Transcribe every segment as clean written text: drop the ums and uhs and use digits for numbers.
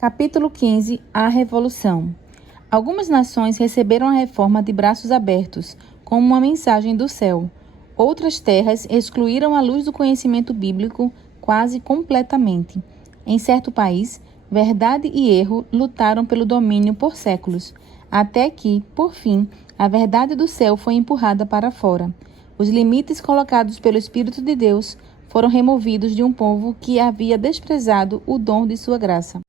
Capítulo 15. A Revolução. Algumas nações receberam a reforma de braços abertos, como uma mensagem do céu. Outras terras excluíram a luz do conhecimento bíblico quase completamente. Em certo país, verdade e erro lutaram pelo domínio por séculos, até que, por fim, a verdade do céu foi empurrada para fora. Os limites colocados pelo Espírito de Deus foram removidos de um povo que havia desprezado o dom de sua graça.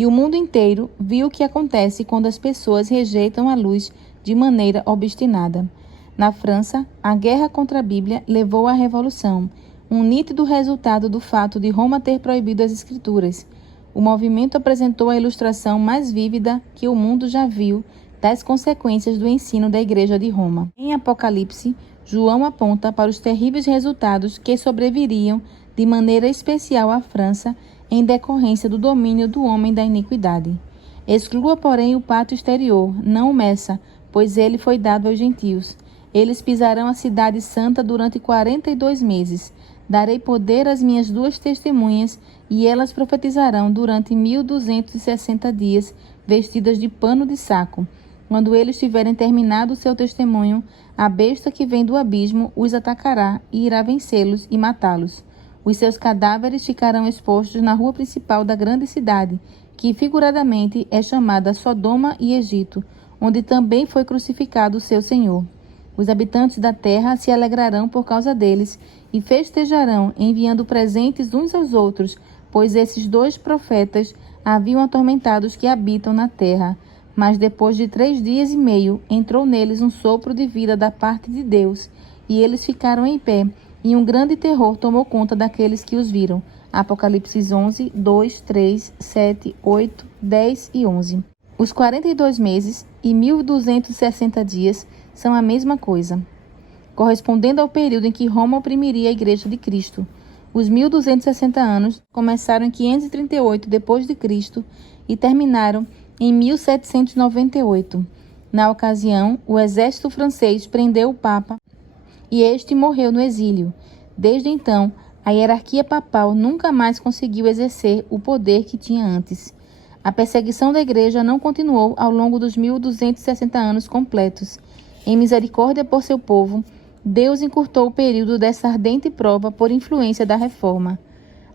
E o mundo inteiro viu o que acontece quando as pessoas rejeitam a luz de maneira obstinada. Na França, a guerra contra a Bíblia levou à Revolução, um nítido resultado do fato de Roma ter proibido as Escrituras. O movimento apresentou a ilustração mais vívida que o mundo já viu das consequências do ensino da Igreja de Roma. Em Apocalipse, João aponta para os terríveis resultados que sobreviriam de maneira especial à França em decorrência do domínio do homem da iniquidade. Exclua, porém, o pátio exterior, não o meça, pois ele foi dado aos gentios. Eles pisarão a cidade santa durante 42 meses. Darei poder às minhas duas testemunhas, e elas profetizarão durante 1260 dias, vestidas de pano de saco. Quando eles tiverem terminado o seu testemunho, a besta que vem do abismo os atacará e irá vencê-los e matá-los. Os seus cadáveres ficarão expostos na rua principal da grande cidade, que figuradamente é chamada Sodoma e Egito, onde também foi crucificado o seu Senhor. Os habitantes da terra se alegrarão por causa deles e festejarão, enviando presentes uns aos outros, pois esses dois profetas haviam atormentado os que habitam na terra. Mas depois de 3 dias e meio, entrou neles um sopro de vida da parte de Deus, e eles ficaram em pé, e um grande terror tomou conta daqueles que os viram. Apocalipse 11, 2, 3, 7, 8, 10 e 11. Os 42 meses e 1260 dias são a mesma coisa, correspondendo ao período em que Roma oprimiria a Igreja de Cristo. Os 1260 anos começaram em 538 d.C. e terminaram em 1798. Na ocasião, o exército francês prendeu o Papa e este morreu no exílio. Desde então, a hierarquia papal nunca mais conseguiu exercer o poder que tinha antes. A perseguição da Igreja não continuou ao longo dos 1260 anos completos. Em misericórdia por seu povo, Deus encurtou o período dessa ardente prova por influência da Reforma.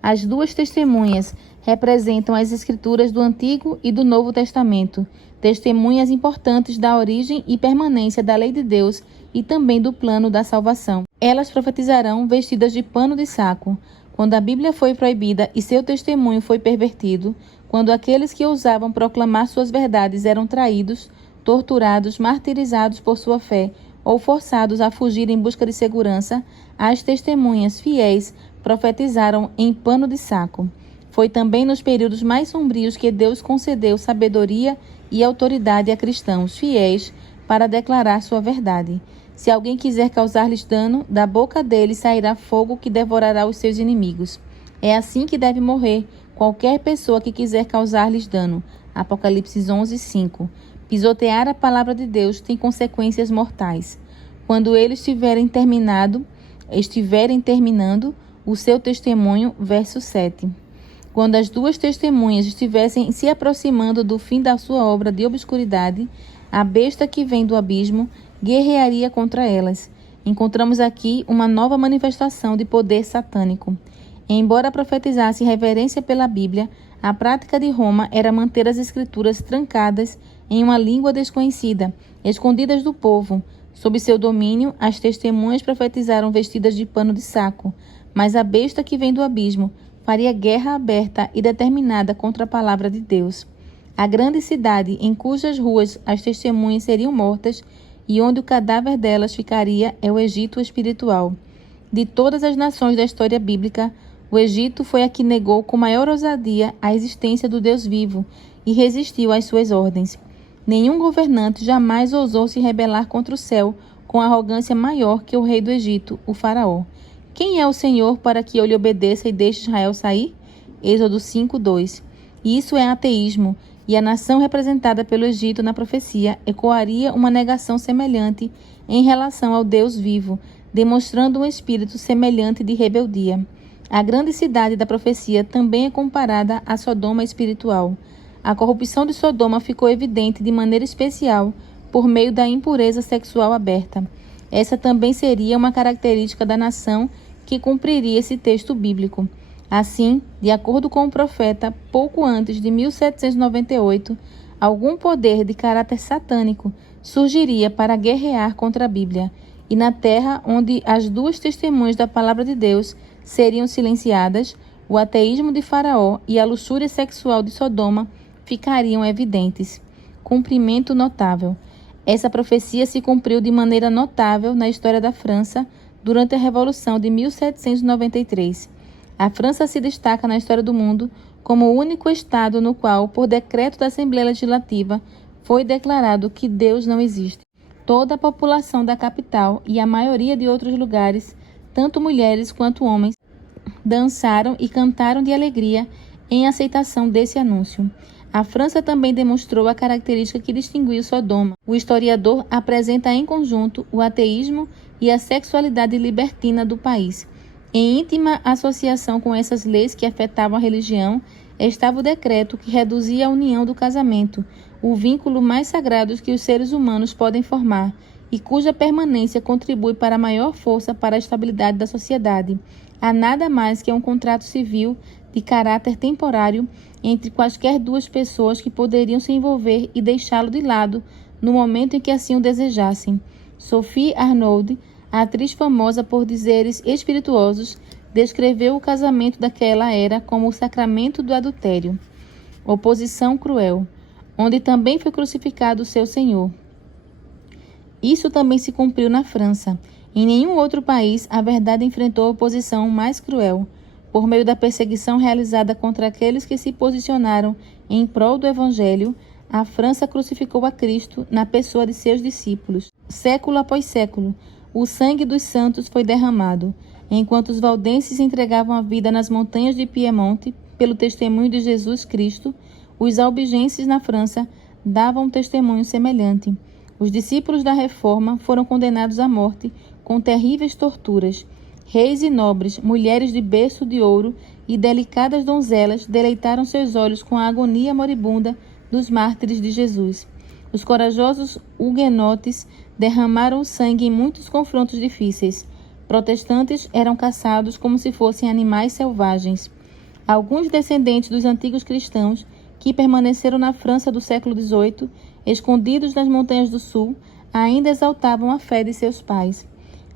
As duas testemunhas representam as Escrituras do Antigo e do Novo Testamento, testemunhas importantes da origem e permanência da lei de Deus e também do plano da salvação. Elas profetizarão vestidas de pano de saco. Quando a Bíblia foi proibida e seu testemunho foi pervertido, quando aqueles que ousavam proclamar suas verdades eram traídos, torturados, martirizados por sua fé ou forçados a fugir em busca de segurança, as testemunhas fiéis profetizaram em pano de saco. Foi também nos períodos mais sombrios que Deus concedeu sabedoria e autoridade a cristãos fiéis para declarar sua verdade. Se alguém quiser causar-lhes dano, da boca deles sairá fogo que devorará os seus inimigos. É assim que deve morrer qualquer pessoa que quiser causar-lhes dano. Apocalipse 11, 5. Pisotear a palavra de Deus tem consequências mortais. Quando eles estiverem terminando o seu testemunho, verso 7. Quando as duas testemunhas estivessem se aproximando do fim da sua obra de obscuridade, a besta que vem do abismo guerrearia contra elas. Encontramos aqui uma nova manifestação de poder satânico. Embora profetizasse reverência pela Bíblia, a prática de Roma era manter as Escrituras trancadas em uma língua desconhecida, escondidas do povo. Sob seu domínio, as testemunhas profetizaram vestidas de pano de saco, mas a besta que vem do abismo faria guerra aberta e determinada contra a palavra de Deus. A grande cidade em cujas ruas as testemunhas seriam mortas e onde o cadáver delas ficaria é o Egito espiritual. De todas as nações da história bíblica, o Egito foi a que negou com maior ousadia a existência do Deus vivo e resistiu às suas ordens. Nenhum governante jamais ousou se rebelar contra o céu com arrogância maior que o rei do Egito, o faraó. Quem é o Senhor para que eu lhe obedeça e deixe Israel sair? Êxodo 5:2. Isso é ateísmo, e a nação representada pelo Egito na profecia ecoaria uma negação semelhante em relação ao Deus vivo, demonstrando um espírito semelhante de rebeldia. A grande cidade da profecia também é comparada a Sodoma espiritual. A corrupção de Sodoma ficou evidente de maneira especial por meio da impureza sexual aberta. Essa também seria uma característica da nação que cumpriria esse texto bíblico. Assim, de acordo com o profeta, pouco antes de 1798, algum poder de caráter satânico surgiria para guerrear contra a Bíblia, e na terra onde as duas testemunhas da palavra de Deus seriam silenciadas, o ateísmo de Faraó e a luxúria sexual de Sodoma ficariam evidentes. Cumprimento notável. Essa profecia se cumpriu de maneira notável na história da França durante a Revolução de 1793. A França se destaca na história do mundo como o único estado no qual, por decreto da Assembleia Legislativa, foi declarado que Deus não existe. Toda a população da capital e a maioria de outros lugares, tanto mulheres quanto homens, dançaram e cantaram de alegria em aceitação desse anúncio. A França também demonstrou a característica que distinguiu Sodoma. O historiador apresenta em conjunto o ateísmo e a sexualidade libertina do país. Em íntima associação com essas leis que afetavam a religião, estava o decreto que reduzia a união do casamento, o vínculo mais sagrado que os seres humanos podem formar, e cuja permanência contribui para a maior força para a estabilidade da sociedade. Há nada mais que um contrato civil de caráter temporário entre quaisquer duas pessoas que poderiam se envolver e deixá-lo de lado no momento em que assim o desejassem. Sophie Arnaud, a atriz famosa por dizeres espirituosos, descreveu o casamento daquela era como o sacramento do adultério. Oposição cruel, onde também foi crucificado o seu Senhor. Isso também se cumpriu na França. Em nenhum outro país a verdade enfrentou a oposição mais cruel. Por meio da perseguição realizada contra aqueles que se posicionaram em prol do Evangelho, a França crucificou a Cristo na pessoa de seus discípulos. Século após século, o sangue dos santos foi derramado, enquanto os valdenses entregavam a vida nas montanhas de Piemonte pelo testemunho de Jesus Cristo. Os albigenses na França davam um testemunho semelhante. Os discípulos da Reforma foram condenados à morte com terríveis torturas. Reis e nobres, mulheres de berço de ouro e delicadas donzelas deleitaram seus olhos com a agonia moribunda dos mártires de Jesus. Os corajosos huguenotes derramaram o sangue em muitos confrontos difíceis. Protestantes eram caçados como se fossem animais selvagens. Alguns descendentes dos antigos cristãos que permaneceram na França do século XVIII, escondidos nas montanhas do sul, ainda exaltavam a fé de seus pais.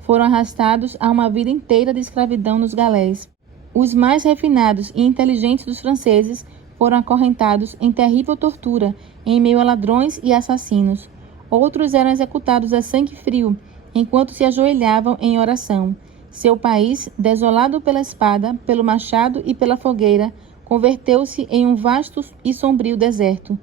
Foram arrastados a uma vida inteira de escravidão nos galés. Os mais refinados e inteligentes dos franceses foram acorrentados em terrível tortura em meio a ladrões e assassinos. Outros eram executados a sangue frio, enquanto se ajoelhavam em oração. Seu país, desolado pela espada, pelo machado e pela fogueira, converteu-se em um vasto e sombrio deserto.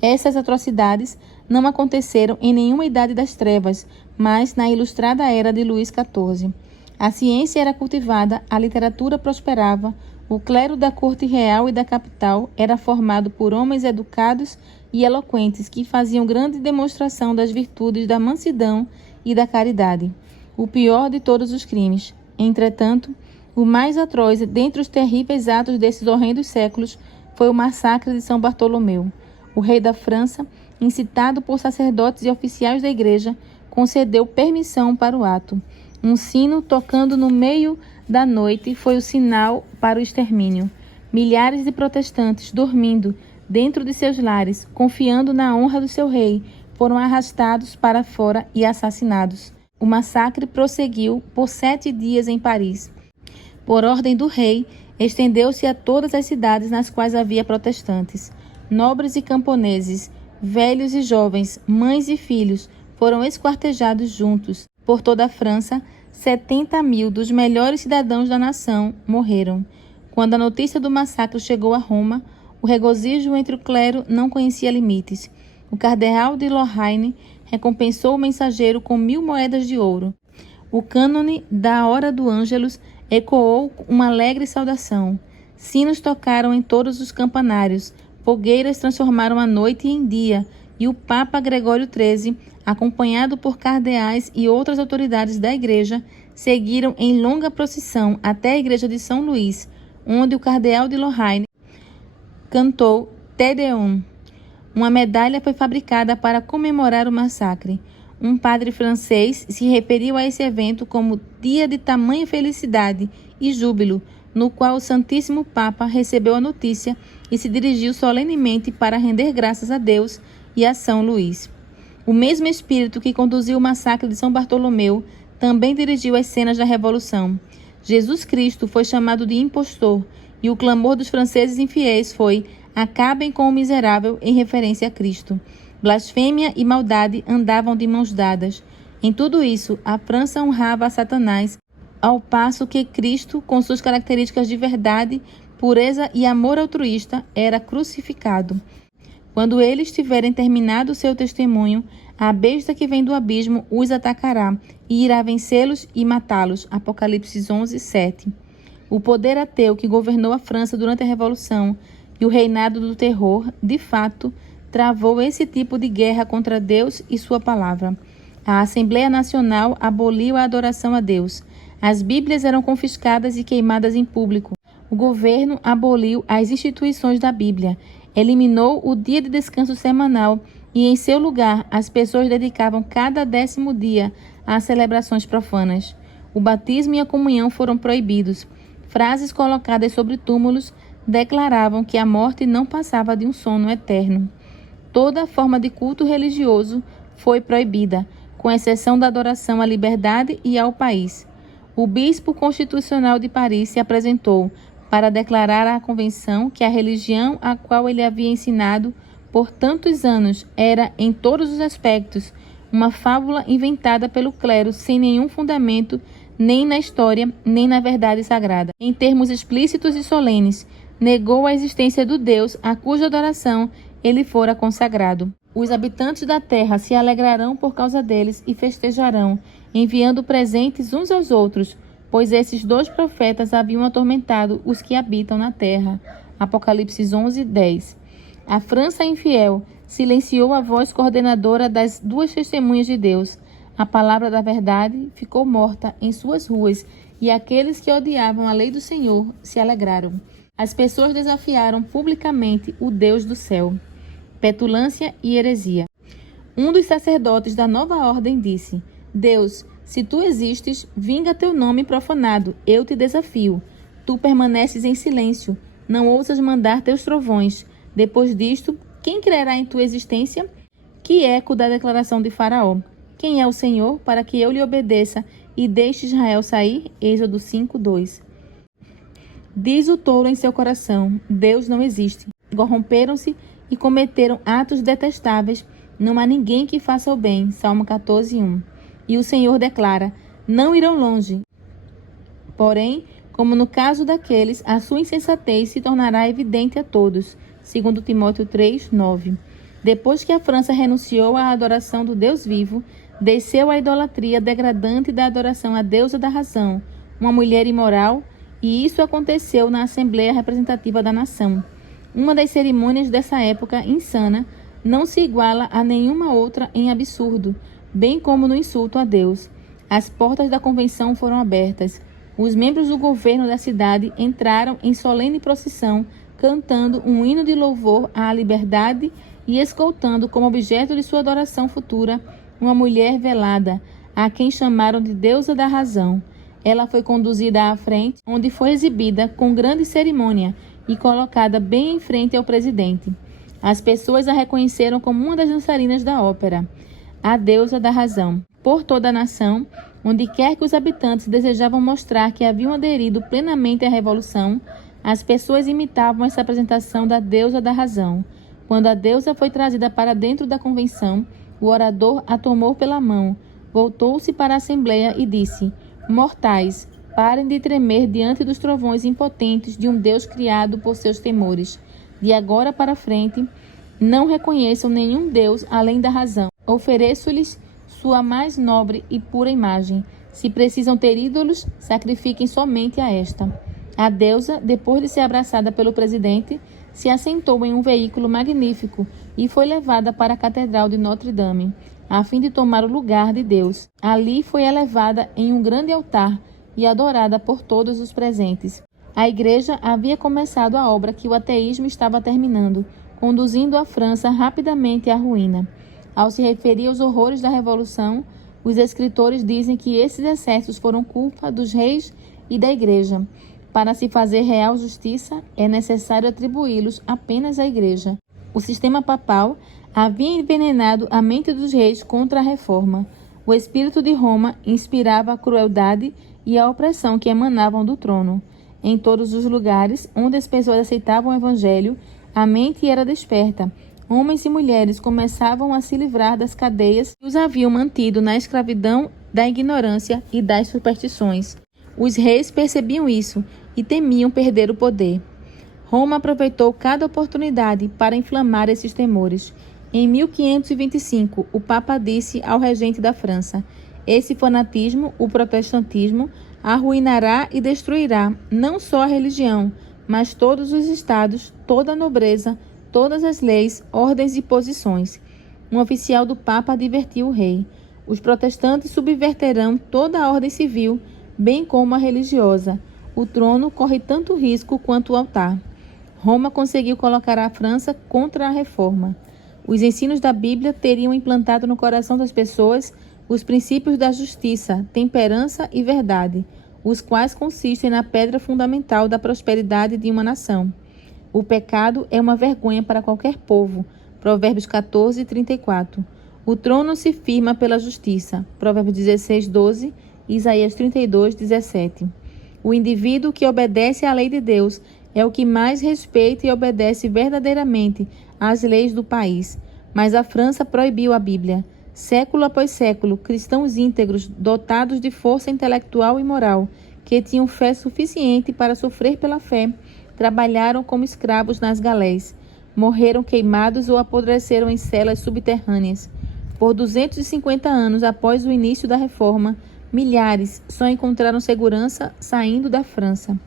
Essas atrocidades não aconteceram em nenhuma idade das trevas, mas na ilustrada era de Luís XIV. A ciência era cultivada, a literatura prosperava, o clero da corte real e da capital era formado por homens educados e eloquentes que faziam grande demonstração das virtudes da mansidão e da caridade. O pior de todos os crimes. Entretanto, o mais atroz dentre os terríveis atos desses horrendos séculos foi o massacre de São Bartolomeu. O rei da França, incitado por sacerdotes e oficiais da igreja, concedeu permissão para o ato. Um sino tocando no meio da noite foi o sinal para o extermínio. Milhares de protestantes, dormindo dentro de seus lares, confiando na honra do seu rei, foram arrastados para fora e assassinados. O massacre prosseguiu por 7 dias em Paris. Por ordem do rei, estendeu-se a todas as cidades nas quais havia protestantes. Nobres e camponeses, velhos e jovens, mães e filhos, foram esquartejados juntos. Por toda a França, 70.000 dos melhores cidadãos da nação morreram. Quando a notícia do massacre chegou a Roma, o regozijo entre o clero não conhecia limites. O cardeal de Lorraine recompensou o mensageiro com 1.000 moedas de ouro. O cânone da hora do Ângelus ecoou uma alegre saudação. Sinos tocaram em todos os campanários. Fogueiras transformaram a noite em dia, e o Papa Gregório XIII, acompanhado por cardeais e outras autoridades da igreja, seguiram em longa procissão até a igreja de São Luís, onde o cardeal de Lorraine cantou Te Deum. Uma medalha foi fabricada para comemorar o massacre. Um padre francês se referiu a esse evento como dia de tamanha felicidade e júbilo, no qual o Santíssimo Papa recebeu a notícia e se dirigiu solenemente para render graças a Deus e a São Luís. O mesmo espírito que conduziu o massacre de São Bartolomeu também dirigiu as cenas da Revolução. Jesus Cristo foi chamado de impostor, e o clamor dos franceses infiéis foi: acabem com o miserável, em referência a Cristo. Blasfêmia e maldade andavam de mãos dadas. Em tudo isso, a França honrava a Satanás, ao passo que Cristo, com suas características de verdade, pureza e amor altruísta, era crucificado. Quando eles tiverem terminado seu testemunho, a besta que vem do abismo os atacará e irá vencê-los e matá-los. Apocalipse 11:7. O poder ateu que governou a França durante a Revolução e o reinado do terror, de fato, travou esse tipo de guerra contra Deus e sua palavra. A Assembleia Nacional aboliu a adoração a Deus. As Bíblias eram confiscadas e queimadas em público. O governo aboliu as instituições da Bíblia, eliminou o dia de descanso semanal e, em seu lugar, as pessoas dedicavam cada 10º dia a celebrações profanas. O batismo e a comunhão foram proibidos. Frases colocadas sobre túmulos declaravam que a morte não passava de um sono eterno. Toda forma de culto religioso foi proibida, com exceção da adoração à liberdade e ao país. O bispo constitucional de Paris se apresentou para declarar à convenção que a religião a qual ele havia ensinado por tantos anos era, em todos os aspectos, uma fábula inventada pelo clero sem nenhum fundamento, nem na história, nem na verdade sagrada. Em termos explícitos e solenes, negou a existência do Deus a cuja adoração ele fora consagrado. Os habitantes da terra se alegrarão por causa deles e festejarão, enviando presentes uns aos outros, pois esses 2 profetas haviam atormentado os que habitam na terra. Apocalipse 11:10. A França infiel silenciou a voz coordenadora das 2 testemunhas de Deus. A palavra da verdade ficou morta em suas ruas, e aqueles que odiavam a lei do Senhor se alegraram. As pessoas desafiaram publicamente o Deus do céu. Petulância e heresia. Um dos sacerdotes da nova ordem disse: Deus, se tu existes, vinga teu nome profanado, eu te desafio. Tu permaneces em silêncio, não ousas mandar teus trovões. Depois disto, quem crerá em tua existência? Que eco da declaração de Faraó. Quem é o Senhor, para que eu lhe obedeça e deixe Israel sair? Êxodo 5:2. Diz o tolo em seu coração: Deus não existe. Corromperam-se e cometeram atos detestáveis. Não há ninguém que faça o bem. Salmo 14:1. E o Senhor declara: não irão longe. Porém, como no caso daqueles, a sua insensatez se tornará evidente a todos. 2 Timóteo 3:9. Depois que a França renunciou à adoração do Deus vivo, desceu à idolatria degradante da adoração à deusa da razão, uma mulher imoral, e isso aconteceu na Assembleia Representativa da Nação. Uma das cerimônias dessa época insana não se iguala a nenhuma outra em absurdo, bem como no insulto a Deus. As portas da convenção foram abertas. Os membros do governo da cidade entraram em solene procissão, cantando um hino de louvor à liberdade e escoltando como objeto de sua adoração futura uma mulher velada, a quem chamaram de deusa da razão. Ela foi conduzida à frente, onde foi exibida com grande cerimônia e colocada bem em frente ao presidente. As pessoas a reconheceram como uma das dançarinas da ópera, a deusa da razão. Por toda a nação, onde quer que os habitantes desejavam mostrar que haviam aderido plenamente à revolução, as pessoas imitavam essa apresentação da deusa da razão. Quando a deusa foi trazida para dentro da convenção, o orador a tomou pela mão, voltou-se para a assembleia e disse: mortais, parem de tremer diante dos trovões impotentes de um Deus criado por seus temores. De agora para frente, não reconheçam nenhum Deus além da razão. Ofereço-lhes sua mais nobre e pura imagem. Se precisam ter ídolos, sacrifiquem somente a esta. A deusa, depois de ser abraçada pelo presidente, se assentou em um veículo magnífico e foi levada para a Catedral de Notre-Dame, a fim de tomar o lugar de Deus. Ali foi elevada em um grande altar e adorada por todos os presentes. A igreja havia começado a obra que o ateísmo estava terminando, conduzindo a França rapidamente à ruína. Ao se referir aos horrores da Revolução, os escritores dizem que esses excessos foram culpa dos reis e da Igreja. Para se fazer real justiça, é necessário atribuí-los apenas à Igreja. O sistema papal havia envenenado a mente dos reis contra a reforma. O espírito de Roma inspirava a crueldade e a opressão que emanavam do trono. Em todos os lugares onde as pessoas aceitavam o Evangelho, a mente era desperta. Homens e mulheres começavam a se livrar das cadeias que os haviam mantido na escravidão da ignorância e das superstições. Os reis percebiam isso e temiam perder o poder. Roma aproveitou cada oportunidade para inflamar esses temores. Em 1525, o Papa disse ao regente da França: "Esse fanatismo, o protestantismo, arruinará e destruirá não só a religião, mas todos os estados, toda a nobreza, todas as leis, ordens e posições." Um oficial do Papa advertiu o rei: "Os protestantes subverterão toda a ordem civil, bem como a religiosa. O trono corre tanto risco quanto o altar." Roma conseguiu colocar a França contra a reforma. Os ensinos da Bíblia teriam implantado no coração das pessoas os princípios da justiça, temperança e verdade, os quais consistem na pedra fundamental da prosperidade de uma nação. O pecado é uma vergonha para qualquer povo. Provérbios 14, 34. O trono se firma pela justiça. Provérbios 16, 12 e Isaías 32, 17. O indivíduo que obedece à lei de Deus é o que mais respeita e obedece verdadeiramente às leis do país. Mas a França proibiu a Bíblia. Século após século, cristãos íntegros, dotados de força intelectual e moral, que tinham fé suficiente para sofrer pela fé, trabalharam como escravos nas galés. Morreram queimados ou apodreceram em celas subterrâneas. Por 250 anos após o início da reforma, milhares só encontraram segurança saindo da França.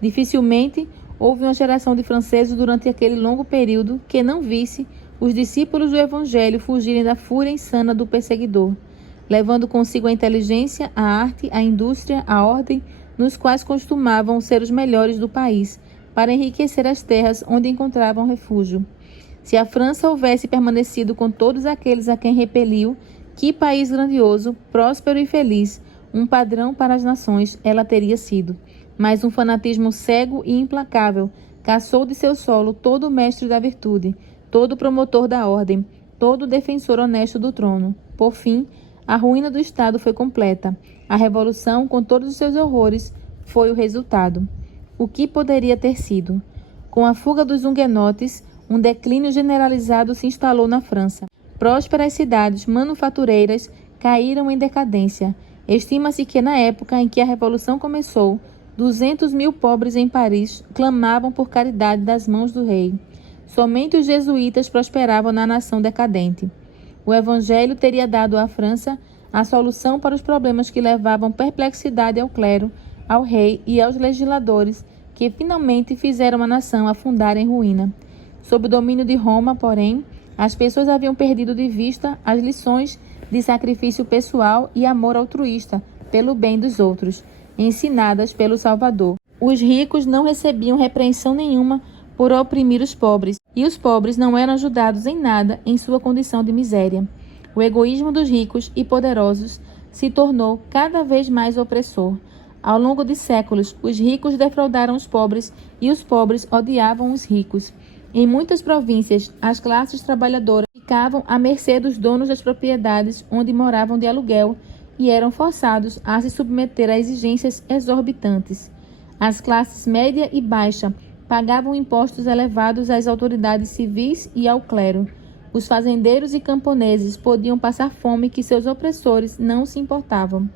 Dificilmente houve uma geração de franceses durante aquele longo período que não visse os discípulos do Evangelho fugirem da fúria insana do perseguidor, levando consigo a inteligência, a arte, a indústria, a ordem, nos quais costumavam ser os melhores do país, para enriquecer as terras onde encontravam refúgio. Se a França houvesse permanecido com todos aqueles a quem repeliu, que país grandioso, próspero e feliz, um padrão para as nações, ela teria sido. Mas um fanatismo cego e implacável caçou de seu solo todo o mestre da virtude, todo promotor da ordem, todo defensor honesto do trono. Por fim, a ruína do Estado foi completa. A Revolução, com todos os seus horrores, foi o resultado. O que poderia ter sido? Com a fuga dos huguenotes, um declínio generalizado se instalou na França. Prósperas cidades manufatureiras caíram em decadência. Estima-se que na época em que a Revolução começou, 200.000 pobres em Paris clamavam por caridade das mãos do rei. Somente os jesuítas prosperavam na nação decadente. O Evangelho teria dado à França a solução para os problemas que levavam perplexidade ao clero, ao rei e aos legisladores, que finalmente fizeram a nação afundar em ruína. Sob o domínio de Roma, porém, as pessoas haviam perdido de vista as lições de sacrifício pessoal e amor altruísta pelo bem dos outros, ensinadas pelo Salvador. Os ricos não recebiam repreensão nenhuma por oprimir os pobres, e os pobres não eram ajudados em nada em sua condição de miséria. O egoísmo dos ricos e poderosos se tornou cada vez mais opressor. Ao longo de séculos, os ricos defraudaram os pobres e os pobres odiavam os ricos. Em muitas províncias, as classes trabalhadoras ficavam à mercê dos donos das propriedades onde moravam de aluguel e eram forçados a se submeter a exigências exorbitantes. As classes média e baixa pagavam impostos elevados às autoridades civis e ao clero. Os fazendeiros e camponeses podiam passar fome que seus opressores não se importavam.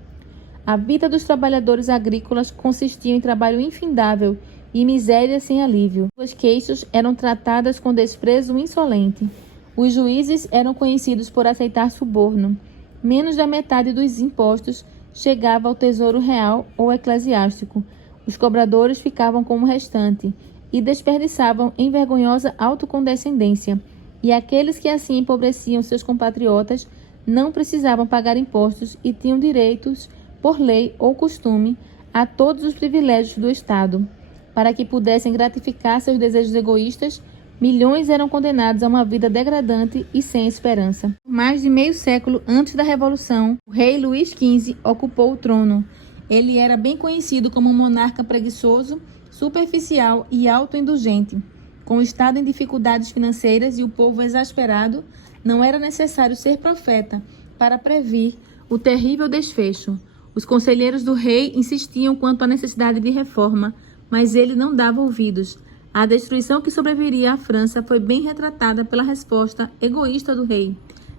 A vida dos trabalhadores agrícolas consistia em trabalho infindável e miséria sem alívio. Suas queixas eram tratadas com desprezo insolente. Os juízes eram conhecidos por aceitar suborno. Menos da metade dos impostos chegava ao tesouro real ou eclesiástico. Os cobradores ficavam como restante e desperdiçavam em vergonhosa autocondescendência. E aqueles que assim empobreciam seus compatriotas não precisavam pagar impostos e tinham direitos, por lei ou costume, a todos os privilégios do Estado. Para que pudessem gratificar seus desejos egoístas, Milhões eram condenados a uma vida degradante e sem esperança. Por mais de meio século antes da Revolução, o rei Luís XV ocupou o trono. Ele era bem conhecido como um monarca preguiçoso, superficial e autoindulgente. Com o Estado em dificuldades financeiras e o povo exasperado, não era necessário ser profeta para prever o terrível desfecho. Os conselheiros do rei insistiam quanto à necessidade de reforma, mas ele não dava ouvidos. A destruição que sobreviria à França foi bem retratada pela resposta egoísta do rei.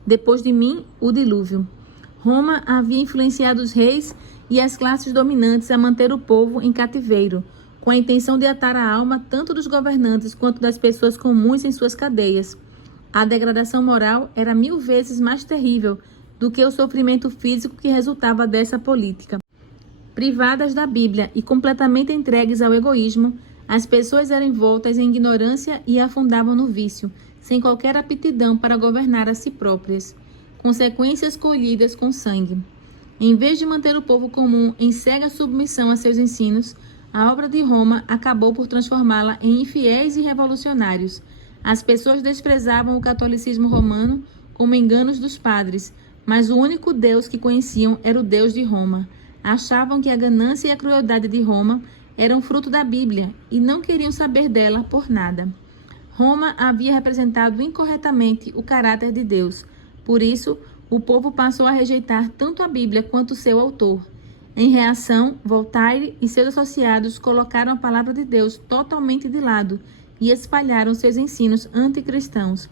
Depois de mim, o dilúvio. Roma havia influenciado os reis e as classes dominantes a manter o povo em cativeiro, com a intenção de atar a alma tanto dos governantes quanto das pessoas comuns em suas cadeias. A degradação moral era 1000 vezes mais terrível do que o sofrimento físico que resultava dessa política. Privadas da Bíblia e completamente entregues ao egoísmo, as pessoas eram envoltas em ignorância e afundavam no vício, sem qualquer aptidão para governar a si próprias. Consequências colhidas com sangue. Em vez de manter o povo comum em cega submissão a seus ensinos, a obra de Roma acabou por transformá-la em infiéis e revolucionários. As pessoas desprezavam o catolicismo romano como enganos dos padres, mas o único Deus que conheciam era o Deus de Roma. Achavam que a ganância e a crueldade de Roma eram fruto da Bíblia e não queriam saber dela por nada. Roma havia representado incorretamente o caráter de Deus. Por isso, o povo passou a rejeitar tanto a Bíblia quanto o seu autor. Em reação, Voltaire e seus associados colocaram a palavra de Deus totalmente de lado e espalharam seus ensinos anticristãos.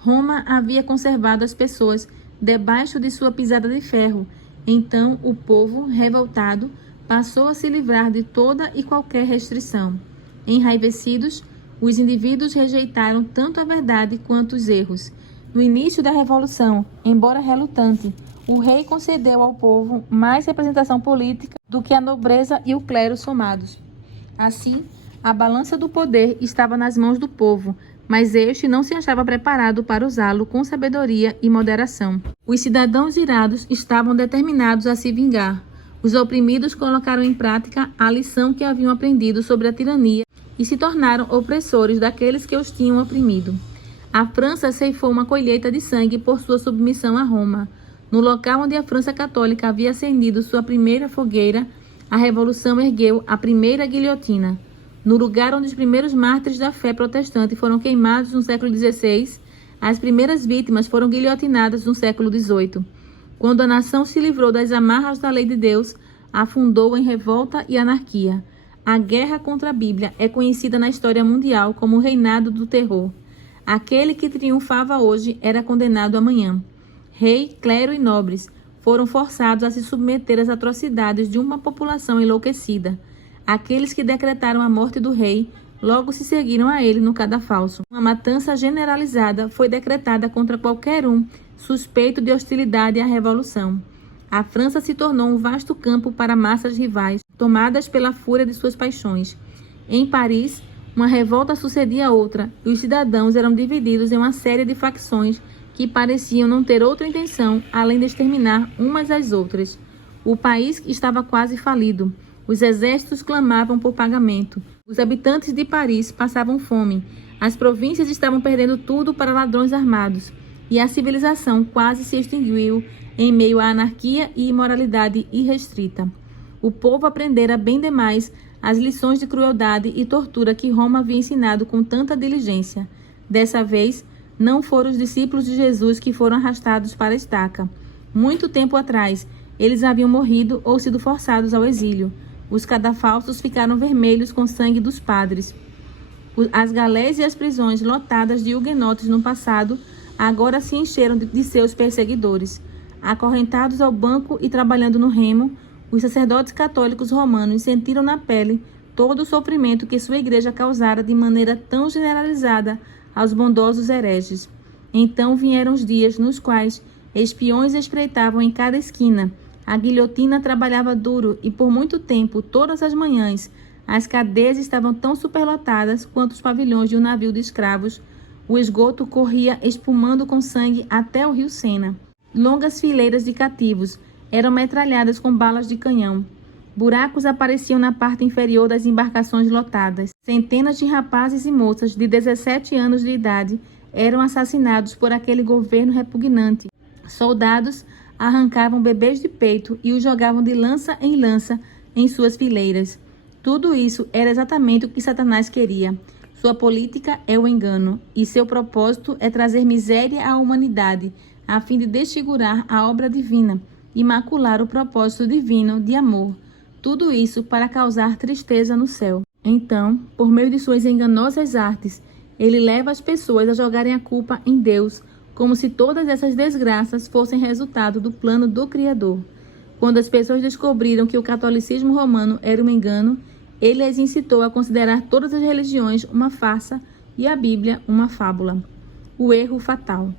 Roma havia conservado as pessoas debaixo de sua pisada de ferro. Então, o povo, revoltado, passou a se livrar de toda e qualquer restrição. Enraivecidos, os indivíduos rejeitaram tanto a verdade quanto os erros. No início da Revolução, embora relutante, o rei concedeu ao povo mais representação política do que a nobreza e o clero somados. Assim, a balança do poder estava nas mãos do povo, mas este não se achava preparado para usá-lo com sabedoria e moderação. Os cidadãos irados estavam determinados a se vingar. Os oprimidos colocaram em prática a lição que haviam aprendido sobre a tirania e se tornaram opressores daqueles que os tinham oprimido. A França ceifou uma colheita de sangue por sua submissão a Roma. No local onde a França católica havia acendido sua primeira fogueira, a Revolução ergueu a primeira guilhotina. No lugar onde os primeiros mártires da fé protestante foram queimados no século XVI, as primeiras vítimas foram guilhotinadas no século XVIII. Quando a nação se livrou das amarras da lei de Deus, afundou em revolta e anarquia. A guerra contra a Bíblia é conhecida na história mundial como o reinado do terror. Aquele que triunfava hoje era condenado amanhã. Rei, clero e nobres foram forçados a se submeter às atrocidades de uma população enlouquecida. Aqueles que decretaram a morte do rei logo se seguiram a ele no cadafalso. Uma matança generalizada foi decretada contra qualquer um suspeito de hostilidade à revolução. A França se tornou um vasto campo para massas rivais, tomadas pela fúria de suas paixões. Em Paris, uma revolta sucedia a outra, e os cidadãos eram divididos em uma série de facções que pareciam não ter outra intenção além de exterminar umas às outras. O país estava quase falido. Os exércitos clamavam por pagamento. Os habitantes de Paris passavam fome. As províncias estavam perdendo tudo para ladrões armados. E a civilização quase se extinguiu em meio à anarquia e imoralidade irrestrita. O povo aprendera bem demais as lições de crueldade e tortura que Roma havia ensinado com tanta diligência. Dessa vez, não foram os discípulos de Jesus que foram arrastados para a estaca. Muito tempo atrás, eles haviam morrido ou sido forçados ao exílio. Os cadafalsos ficaram vermelhos com sangue dos padres. As galés e as prisões lotadas de huguenotes no passado agora se encheram de seus perseguidores. Acorrentados ao banco e trabalhando no remo, os sacerdotes católicos romanos sentiram na pele todo o sofrimento que sua igreja causara de maneira tão generalizada aos bondosos hereges. Então vieram os dias nos quais espiões espreitavam em cada esquina. A guilhotina trabalhava duro e por muito tempo, todas as manhãs, as cadeias estavam tão superlotadas quanto os pavilhões de um navio de escravos. O esgoto corria espumando com sangue até o rio Sena. Longas fileiras de cativos eram metralhadas com balas de canhão. Buracos apareciam na parte inferior das embarcações lotadas. Centenas de rapazes e moças de 17 anos de idade eram assassinados por aquele governo repugnante. Soldados arrancavam bebês de peito e os jogavam de lança em lança em suas fileiras. Tudo isso era exatamente o que Satanás queria. Sua política é o engano, e seu propósito é trazer miséria à humanidade, a fim de desfigurar a obra divina e macular o propósito divino de amor. Tudo isso para causar tristeza no céu. Então, por meio de suas enganosas artes, ele leva as pessoas a jogarem a culpa em Deus, como se todas essas desgraças fossem resultado do plano do Criador. Quando as pessoas descobriram que o catolicismo romano era um engano, ele as incitou a considerar todas as religiões uma farsa e a Bíblia uma fábula. O erro fatal.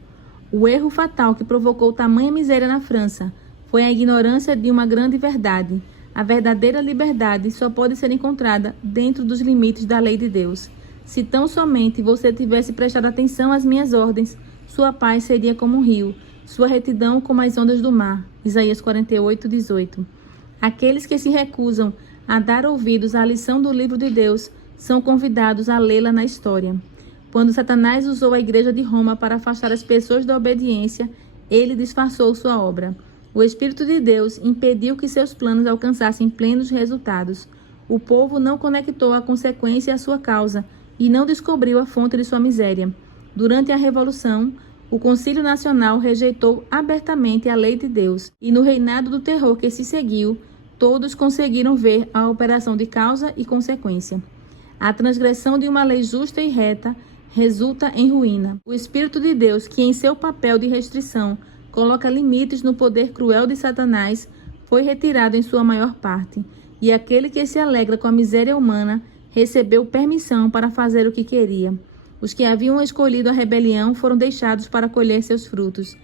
O erro fatal que provocou tamanha miséria na França foi a ignorância de uma grande verdade. A verdadeira liberdade só pode ser encontrada dentro dos limites da lei de Deus. Se tão somente você tivesse prestado atenção às minhas ordens, sua paz seria como um rio, sua retidão como as ondas do mar. Isaías 48:18. Aqueles que se recusam a dar ouvidos à lição do livro de Deus são convidados a lê-la na história. Quando Satanás usou a igreja de Roma para afastar as pessoas da obediência, ele disfarçou sua obra. O Espírito de Deus impediu que seus planos alcançassem plenos resultados. O povo não conectou a consequência à sua causa e não descobriu a fonte de sua miséria. Durante a Revolução, o Concílio Nacional rejeitou abertamente a lei de Deus, e no reinado do terror que se seguiu, todos conseguiram ver a operação de causa e consequência. A transgressão de uma lei justa e reta resulta em ruína. O Espírito de Deus, que em seu papel de restrição coloca limites no poder cruel de Satanás, foi retirado em sua maior parte, e aquele que se alegra com a miséria humana recebeu permissão para fazer o que queria. Os que haviam escolhido a rebelião foram deixados para colher seus frutos.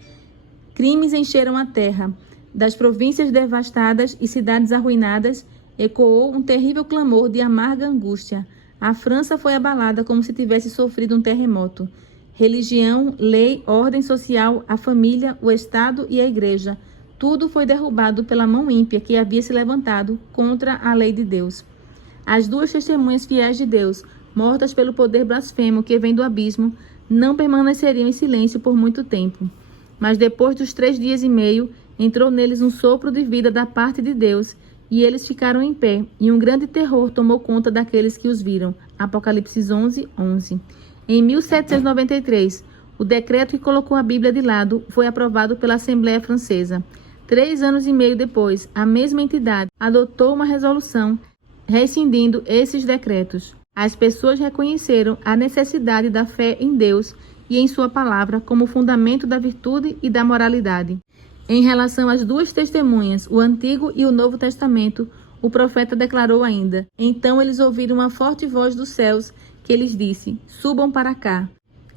Crimes encheram a terra. Das províncias devastadas e cidades arruinadas, ecoou um terrível clamor de amarga angústia. A França foi abalada como se tivesse sofrido um terremoto. Religião, lei, ordem social, a família, o Estado e a Igreja. Tudo foi derrubado pela mão ímpia que havia se levantado contra a lei de Deus. As duas testemunhas fiéis de Deus, mortas pelo poder blasfemo que vem do abismo, não permaneceriam em silêncio por muito tempo. Mas depois dos 3 dias e meio, entrou neles um sopro de vida da parte de Deus, e eles ficaram em pé, e um grande terror tomou conta daqueles que os viram. Apocalipse 11:11. Em 1793, o decreto que colocou a Bíblia de lado foi aprovado pela Assembleia Francesa. 3 anos e meio depois, a mesma entidade adotou uma resolução rescindindo esses decretos. As pessoas reconheceram a necessidade da fé em Deus e em sua palavra como fundamento da virtude e da moralidade. Em relação às duas testemunhas, o Antigo e o Novo Testamento, o profeta declarou ainda: então eles ouviram uma forte voz dos céus que lhes disse: subam para cá.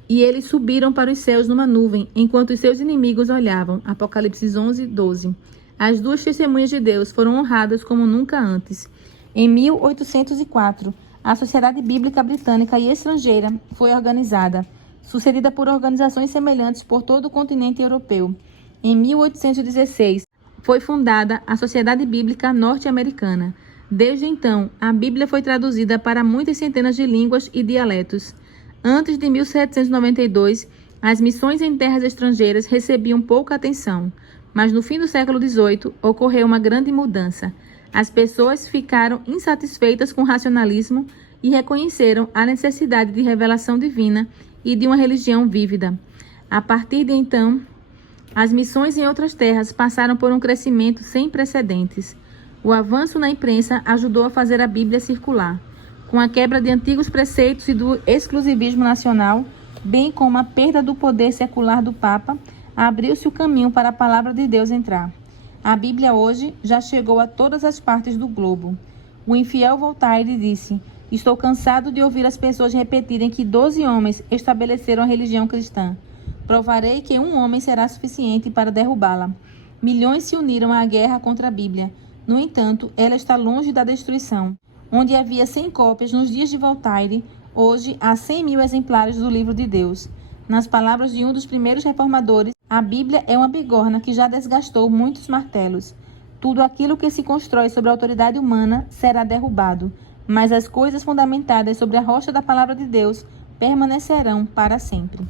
E eles subiram para os céus numa nuvem, enquanto os seus inimigos olhavam. Apocalipse 11:12. As duas testemunhas de Deus foram honradas como nunca antes. Em 1804, a Sociedade Bíblica Britânica e Estrangeira foi organizada, sucedida por organizações semelhantes por todo o continente europeu. Em 1816, foi fundada a Sociedade Bíblica Norte-Americana. Desde então, a Bíblia foi traduzida para muitas centenas de línguas e dialetos. Antes de 1792, as missões em terras estrangeiras recebiam pouca atenção, mas no fim do século XVIII ocorreu uma grande mudança. As pessoas ficaram insatisfeitas com o racionalismo e reconheceram a necessidade de revelação divina e de uma religião vívida. A partir de então, as missões em outras terras passaram por um crescimento sem precedentes. O avanço na imprensa ajudou a fazer a Bíblia circular. Com a quebra de antigos preceitos e do exclusivismo nacional, bem como a perda do poder secular do Papa, abriu-se o caminho para a palavra de Deus entrar. A Bíblia hoje já chegou a todas as partes do globo. O infiel Voltaire disse: estou cansado de ouvir as pessoas repetirem que 12 homens estabeleceram a religião cristã. Provarei que um homem será suficiente para derrubá-la. Milhões se uniram à guerra contra a Bíblia. No entanto, ela está longe da destruição. Onde havia 100 cópias nos dias de Voltaire, hoje há 100.000 exemplares do livro de Deus. Nas palavras de um dos primeiros reformadores, a Bíblia é uma bigorna que já desgastou muitos martelos. Tudo aquilo que se constrói sobre a autoridade humana será derrubado, mas as coisas fundamentadas sobre a rocha da palavra de Deus permanecerão para sempre.